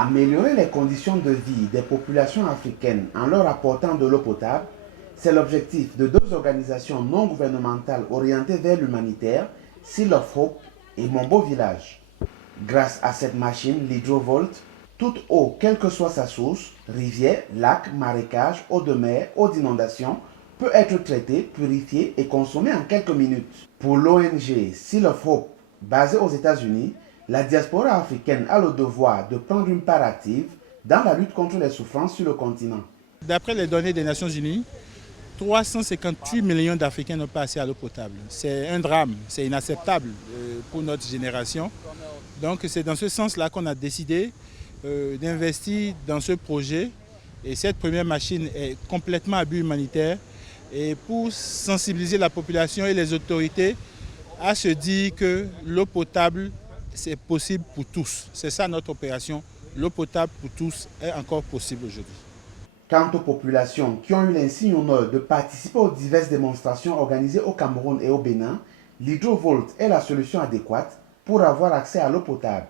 Améliorer les conditions de vie des populations africaines en leur apportant de l'eau potable, c'est l'objectif de deux organisations non gouvernementales orientées vers l'humanitaire, Seal of Hope et Mon Beau Village. Grâce à cette machine, l'Hydrovolt, toute eau, quelle que soit sa source, rivière, lac, marécage, eau de mer, eau d'inondation, peut être traitée, purifiée et consommée en quelques minutes. Pour l'ONG Seal of Hope, basée aux États-Unis, la diaspora africaine a le devoir de prendre une part active dans la lutte contre les souffrances sur le continent. D'après les données des Nations Unies, 358 millions d'Africains n'ont pas accès à l'eau potable. C'est un drame, c'est inacceptable pour notre génération. Donc c'est dans ce sens-là qu'on a décidé d'investir dans ce projet. Et cette première machine est complètement à but humanitaire et pour sensibiliser la population et les autorités à se dire que l'eau potable, c'est possible pour tous. C'est ça notre opération. L'eau potable pour tous est encore possible aujourd'hui. Quant aux populations qui ont eu l'insigne honneur de participer aux diverses démonstrations organisées au Cameroun et au Bénin, l'Hydrovolt est la solution adéquate pour avoir accès à l'eau potable.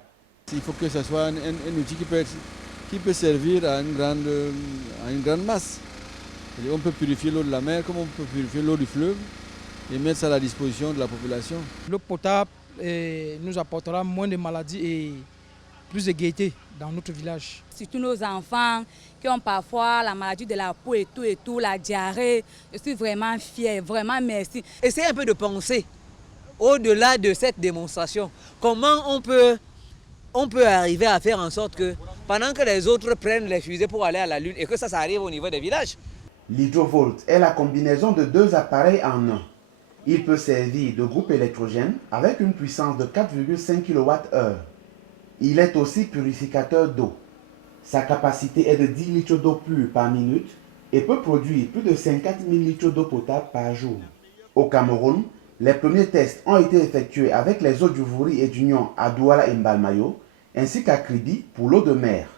Il faut que ce soit un outil qui peut servir à une grande masse. Et on peut purifier l'eau de la mer comme on peut purifier l'eau du fleuve et mettre ça à la disposition de la population. L'eau potable nous apportera moins de maladies et plus de gaieté dans notre village. Surtout nos enfants qui ont parfois la maladie de la peau et tout, la diarrhée. Je suis vraiment fière, vraiment merci. Essayez un peu de penser au-delà de cette démonstration. Comment on peut arriver à faire en sorte que pendant que les autres prennent les fusées pour aller à la Lune et que ça arrive au niveau des villages. L'Hydrovolt est la combinaison de deux appareils en un. Il peut servir de groupe électrogène avec une puissance de 4,5 kWh. Il est aussi purificateur d'eau. Sa capacité est de 10 litres d'eau pure par minute et peut produire plus de 50 000 litres d'eau potable par jour. Au Cameroun, les premiers tests ont été effectués avec les eaux du Vouri et du Nyon à Douala et Mbalmayo, ainsi qu'à Kribi pour l'eau de mer.